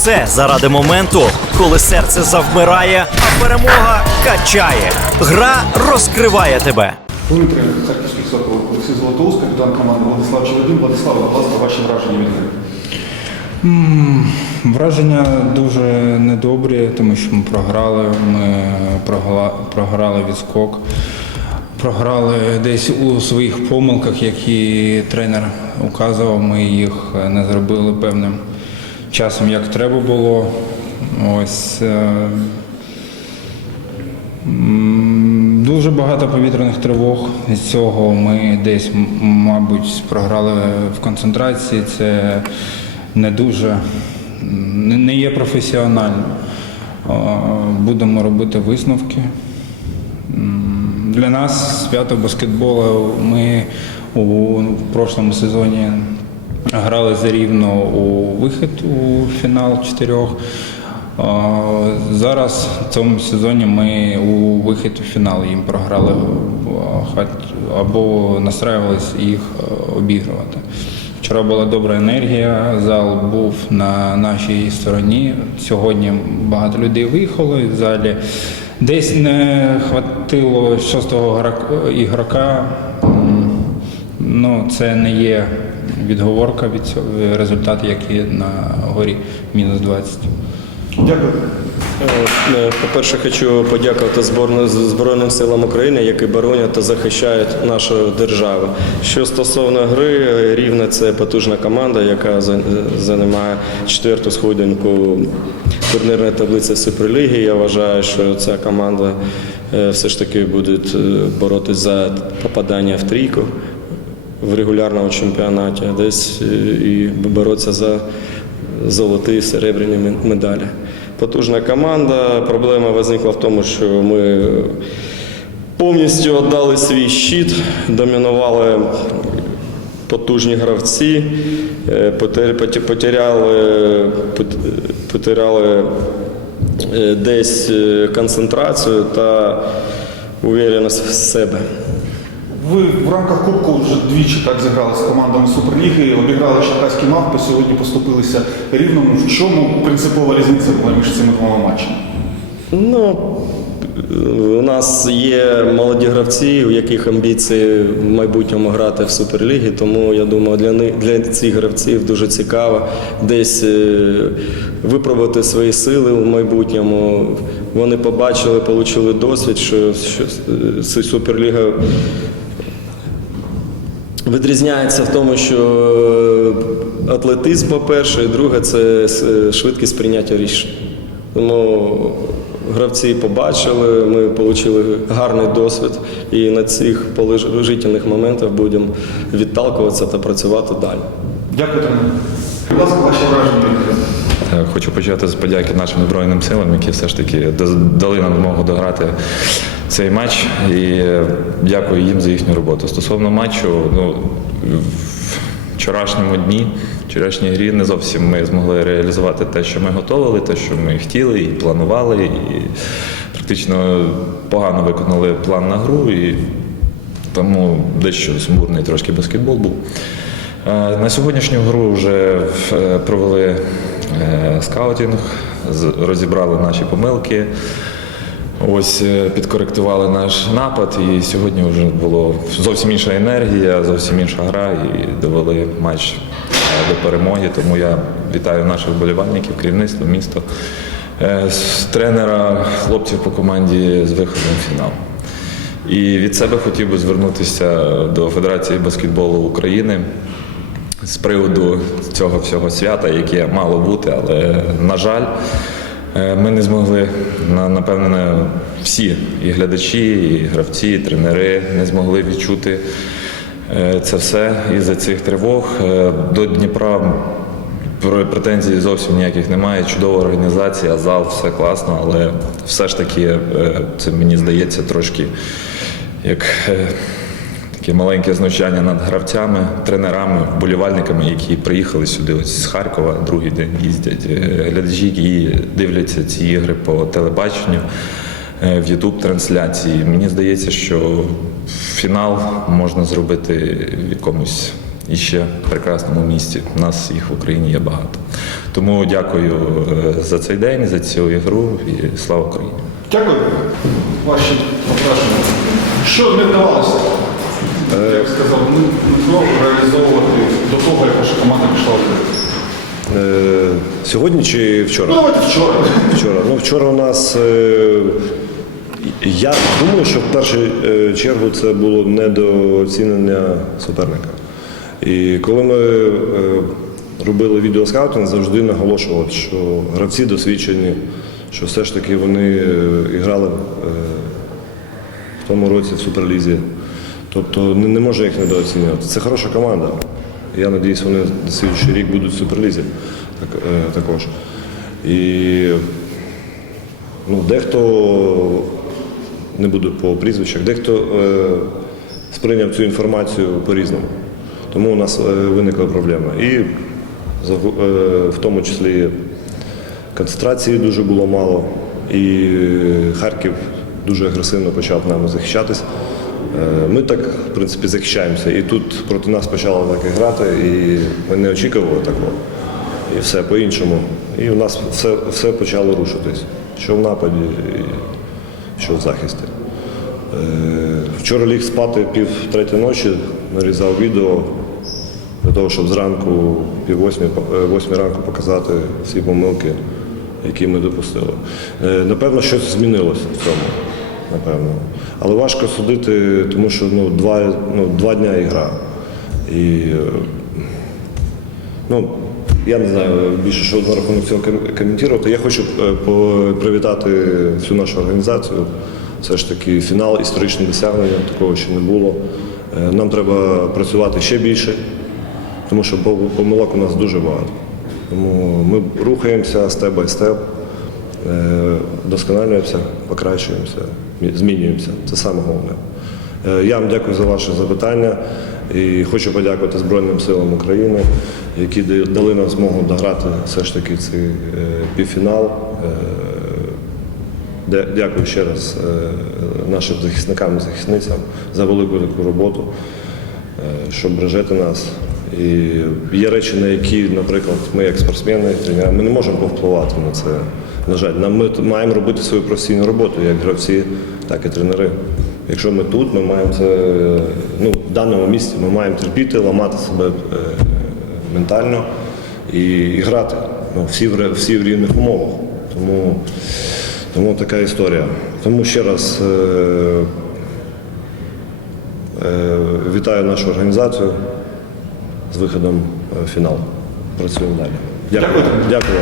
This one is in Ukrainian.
все заради моменту, коли серце завмирає, а перемога качає. Гра розкриває тебе. Тренер Харківських соколів Олексій Золотоус, капітан команди Владислав Челодін. Владислав, будь ласка, ваші враження від гри. Враження дуже недобрі, тому що ми програли. Ми прогла- програли відскок, програли десь у своїх помилках, які тренер указував. Ми їх не зробили певним часом, як треба було. Ось. е, Дуже багато повітряних тривог. З цього ми десь, мабуть, програли в концентрації. Це не дуже не- є професіонально. Будемо робити висновки. Для нас свято баскетболу. Ми у прошлому сезоні грали за рівно у вихід у фінал чотирьох. Зараз в цьому сезоні ми у вихід у фінал їм програли або настраювалися їх е, обігрувати. Вчора була добра енергія, зал був на нашій стороні. Сьогодні багато людей виїхало в залі. Десь не хватило шостого ігрока. Ну, це не є відговорка від цього результату, який на горі мінус 20. Дякую. Е, По-перше, хочу подякувати Збройним силам України, які боронять та захищають нашу державу. Що стосовно гри, рівне це потужна команда, яка займає четверту сходинку турнірної таблиці Суперліги. Я вважаю, що ця команда е, все ж таки буде е, боротись за попадання в трійку в регулярному чемпіонаті, десь е, і боротися за золоті серебряні медалі. Потужна команда. Проблема виникла в тому, що ми повністю віддали свій щит, домінували потужні гравці, е, потер- поте- потеряли, потеряли е, десь концентрацію та увереність в себе. Ви в рамках Кубку вже двічі так зіграли з командами Суперліги, обіграли Черкаські мавпи, сьогодні поступилися рівному. В чому принципова різниця була між цими двома матчами? Ну, у нас є молоді гравці, у яких амбіції в майбутньому грати в Суперлігі, тому я думаю, для них для цих гравців дуже цікаво десь е, випробувати свої сили в майбутньому. Вони побачили, отримали досвід, що, що е, Суперліга відрізняється в тому, що е, атлетизм, по-перше, і друге це е, швидкість прийняття рішень. Тому гравці побачили, ми отримали гарний досвід і на цих положительних моментах будемо відталкуватися та працювати далі. Дякую. Будь ласка, ваші враження Хочу почати з подяки нашим збройним силам, які все ж таки дали нам змогу дограти цей матч. І е, дякую їм за їхню роботу. Стосовно матчу, ну в вчорашньому дні, вчорашній грі не зовсім ми змогли реалізувати те, що ми готували, те, що ми хотіли і планували, і практично погано виконали план на гру. І тому дещо сумбурний трошки баскетбол був. Е, На сьогоднішню гру вже е, провели е, скаутинг, з- розібрали наші помилки. Ось е, підкоректували наш напад, і сьогодні вже було зовсім інша енергія, зовсім інша гра, і довели матч е, до перемоги. Тому я вітаю наших вболівальників, керівництво, місто, тренера, хлопців по команді з виходом в фінал. І від себе хотів би звернутися до Федерації баскетболу України з приводу цього всього свята, яке мало бути, але на жаль, е, ми не змогли на- напевне всі і глядачі, і гравці, і тренери не змогли відчути е, це все із-за цих тривог. Е, До Дніпра пр- претензій зовсім ніяких немає. Чудова організація, зал, все класно, але все ж таки це мені здається трошки як таке маленьке знущання над гравцями, тренерами, вболівальниками, які приїхали сюди ось з Харкова, другий день їздять. Е, Глядачі, які дивляться ці ігри по телебаченню. е, В Ютуб трансляції. Мені здається, що фінал можна зробити в якомусь і ще прекрасному місті. У нас їх в Україні є багато. Тому дякую е, за цей день, за цю ігру і слава Україні. Дякую. Ваші враження. Що не вдавалося? Як сказав, ну, Дмитро, реалізовувати до того, як ваша команда пішла в. Е, Сьогодні чи вчора? Ну, давайте вчора. Вчора. Ну, вчора у нас. е, Я думаю, що в першу е, чергу це було недооцінення суперника. І коли ми е, робили відеоскаутинг, завжди наголошували, що гравці досвідчені, що все ж таки вони е, грали е, в тому році в Суперлізі. Тобто не, не можна їх недооцінювати. Це хороша команда. Я сподіваюся, вони на слідчий рік будуть в Суперлізі так, е, також. І ну, дехто, не буду по прізвищах, дехто е, сприйняв цю інформацію по-різному. Тому у нас е, виникла проблема. І е, в тому числі концентрації дуже було мало, і Харків дуже агресивно почав нами захищатись. Е, Ми так, в принципі, захищаємося. І тут проти нас почали так грати, і ми не очікували такого. І все по-іншому. І у нас все, все почало рушитись. Що в нападі, що в захисті. Е, Вчора ліг спати пів третьої ночі, нарізав відео для того, щоб зранку пів восьмі, е, восьмій ранку показати всі помилки, які ми допустили. Напевно, щось змінилося в цьому. Напевно. Але важко судити, тому що ну, два, ну, два дня ігра. І Ну, я не знаю більше, що на рахунок цього коментувати. Я хочу е, привітати всю нашу організацію. Все ж таки фінал, історичне досягнення, такого ще не було. Е, Нам треба працювати ще більше, тому що помилок у нас дуже багато. Тому ми рухаємося степ бай степ, е, досконалюємося, покращуємося, змінюємося. Це саме головне. Е, Я вам дякую за ваше запитання і хочу подякувати Збройним силам України, які дали нам змогу дограти все ж таки цей е, півфінал. Е, Дякую ще раз нашим захисникам і захисницям за велику таку роботу, е, що бережете нас. І є речі, на які, наприклад, ми як спортсмени, тренери, ми не можемо повпливати на це. На жаль, нам ми маємо робити свою професійну роботу, як гравці, так і тренери. Якщо ми тут, ми маємо це ну, в даному місці, ми маємо терпіти, ламати себе е, ментально і, і грати. Ну, всі, в, всі в рівних умовах. Тому, тому така історія. Тому ще раз е, е, вітаю нашу організацію з виходом е, в фінал. Працюємо далі. Дякую. Дякую.